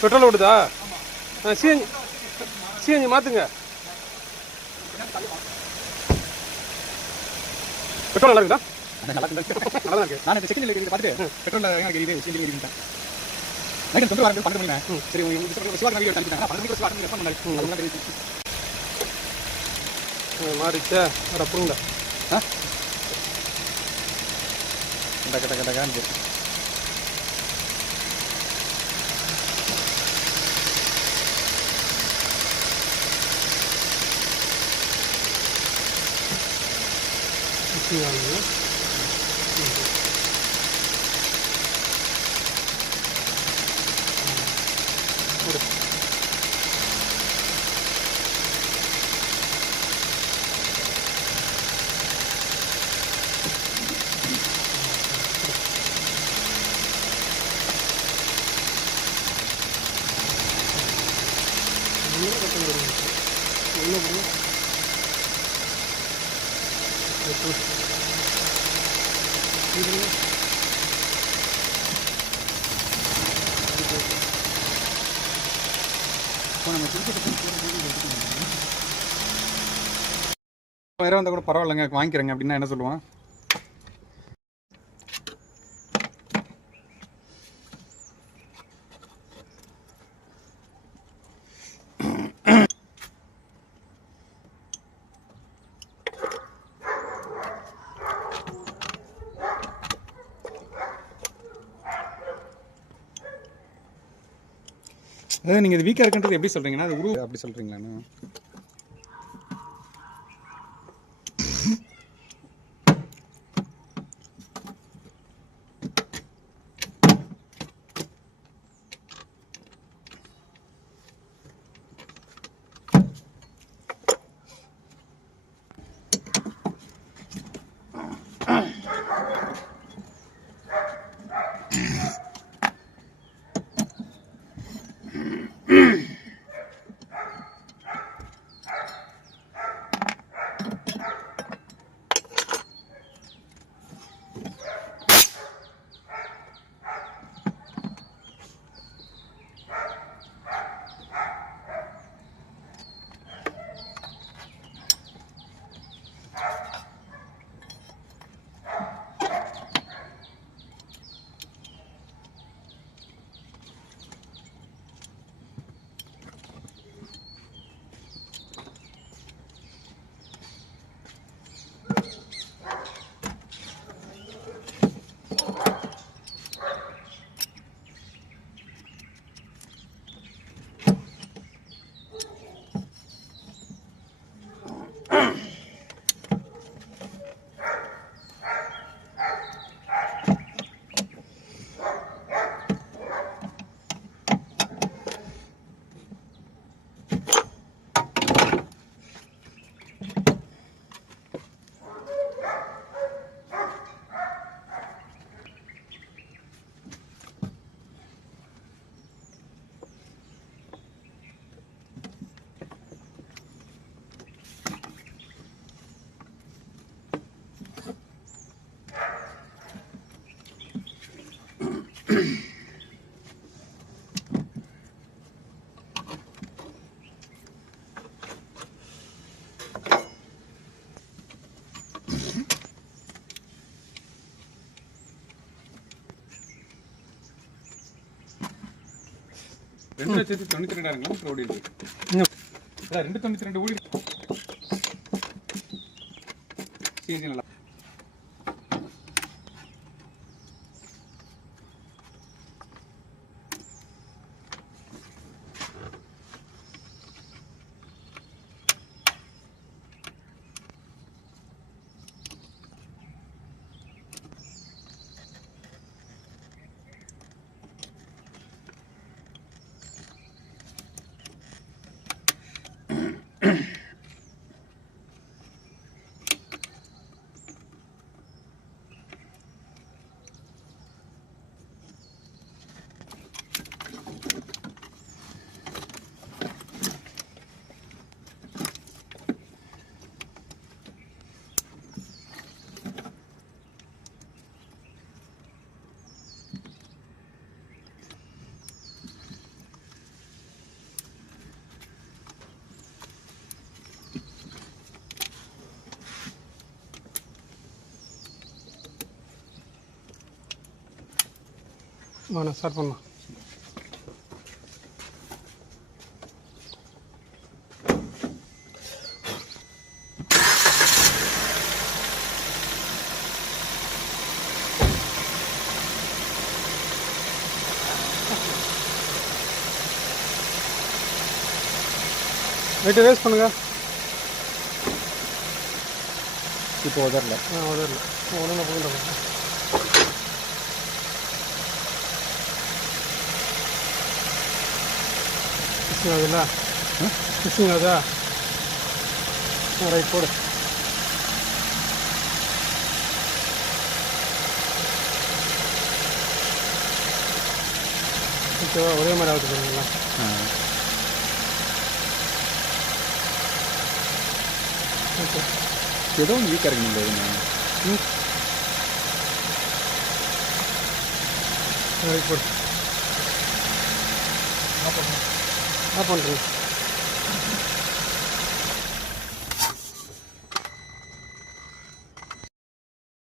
Petrol ஓடுதா? CNG CNG மாற்றுங்க. Petrol நல்லா இருக்குதா? நல்லா இருக்கு. நான் இந்த செக்கிங் பார்த்துட்டு பெட்ரோல் இது சிஎன்ஜி இருக்கேன். நைட்டு 12 மணி சரி சிவாக்கு வீடியோ அனுப்பிட்டாங்க. 12 மணிக்கு சிவாக்கு ரெஸ்பாண்ட் பண்ணாரு. மாறிச்சா வேறு அப்புறங்க கட்ட வேற வந்தால் கூட பரவாயில்லைங்க வாங்கிக்கிறேங்க அப்படின்னா என்ன சொல்லுவான்? அதாவது நீங்கள் இது வீக்காக இருக்குன்றது எப்படி சொல்கிறீங்கன்னா அது உருவ அப்படி சொல்கிறீங்களாண்ணா? ரெண்டு 2,92,000 ஓடி இருக்கு. 2,92 ஓடி சிஎன்ஜி நல்லா வாண்ணா ஸ்டார்ட் பண்ணலாம். லைட்டை வேஸ்ட் பண்ணுங்கள். இப்போ உதறல. உதறல. உடனே போயிட்டு மிக்சிங் ஆகுதுல்ல? மிக்சிங் ஆகுதா? ரைட் போடு. ஓகேவா? ஒரே மாதிரி ஆகுது பாருங்களா? ஓகே. ஏதோ ஒன்று வீக்காக இருக்கு நீங்கள். ரைட் போடு. ஆஃப் பண்ணுறேன்.